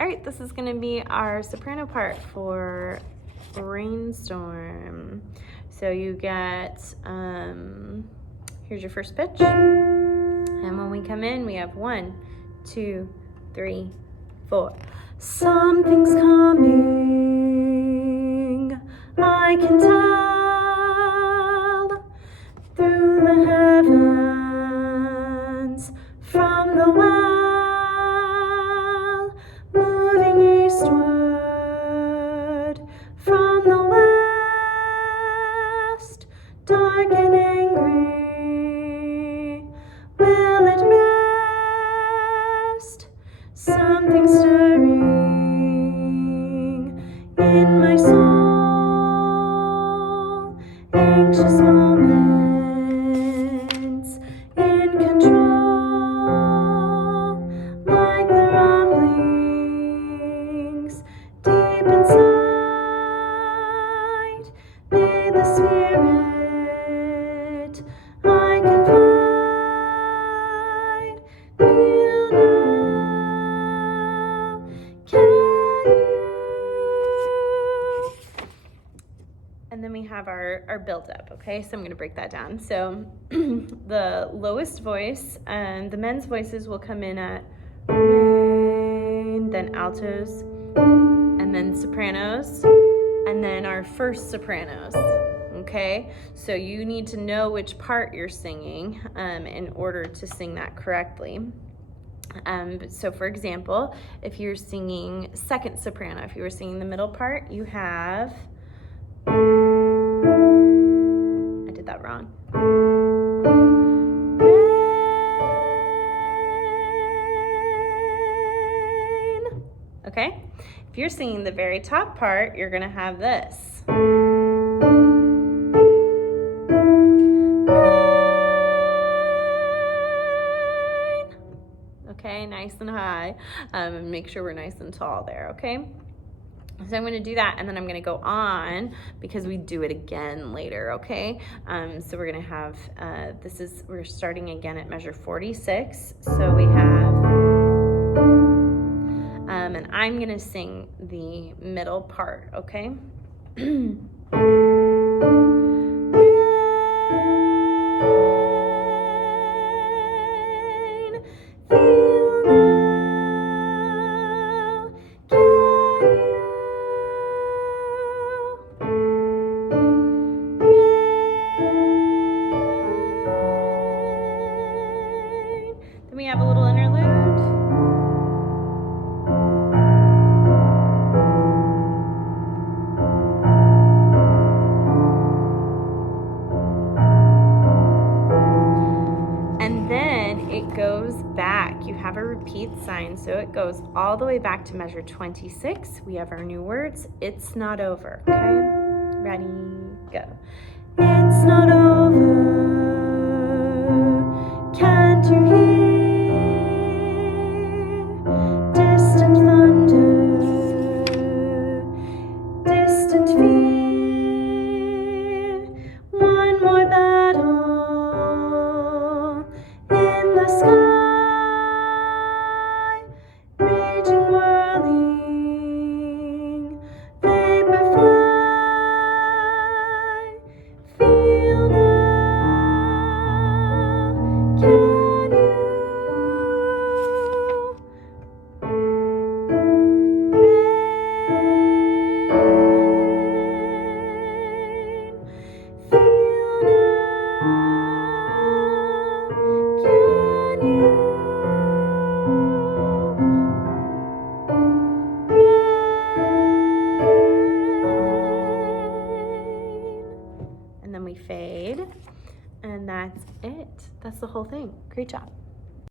All right, this is gonna be our soprano part for Rainstorm. So you get, here's your first pitch. And when we come in, we have 1, 2, 3, 4. Something's coming, I can tell, through the heavens, from the well, moving eastward, from the west, dark and angry, will it rest? Something stirring in my soul, anxious moments in control, like the rumblings deep inside. May the Spirit I confide feel now. Can you? And then we have our build up, okay? So I'm gonna break that down. So the lowest voice, the men's voices will come in at rain, then altos, and then sopranos, and then our first sopranos, okay? So you need to know which part you're singing in order to sing that correctly. So for example, if you're singing second soprano, if you were singing the middle part, you have, I did that wrong. Rain. Okay? If you're singing the very top part, you're gonna have this. Rain. Okay, nice and high. And make sure we're nice and tall there, okay? So I'm going to do that, and then I'm going to go on because we do it again later, okay? So we're going to have, we're starting again at measure 46. So we have, and I'm going to sing the middle part, okay? Then we have a little interlude. And then it goes back. You have a repeat sign, so it goes all the way back to measure 26. We have our new words. It's not over, okay? Ready, go. It's not over. Can't you hear distant thunder, distant fear? One more battle in the sky, raging, whirling, vapor fly. Feel now, can you? Rain, feel now, can you? Rain. And then we fade, and that's it. That's the whole thing. Great job.